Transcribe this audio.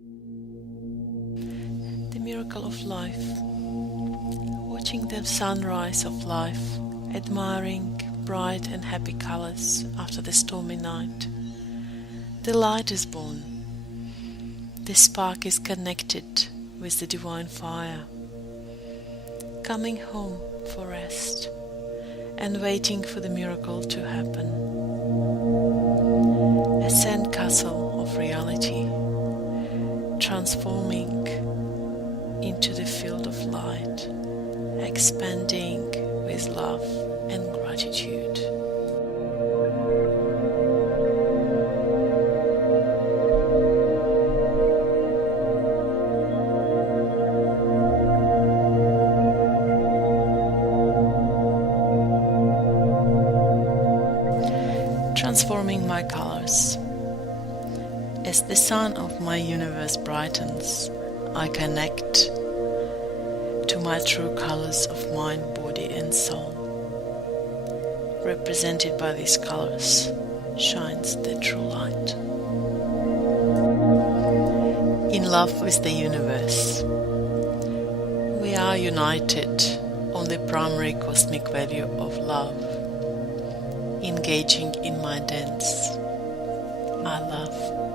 The miracle of life. Watching the sunrise of life, admiring bright and happy colors after the stormy night. The light is born. The spark is connected with the divine fire. Coming home for rest and waiting for the miracle to happen. A sandcastle of reality, transforming into the field of light, expanding with love and gratitude. Transforming my colors. As the sun of my universe brightens, I connect to my true colors of mind, body and soul. Represented by these colors shines the true light. In love with the universe. We are united on the primary cosmic value of love. Engaging in my dance. I love.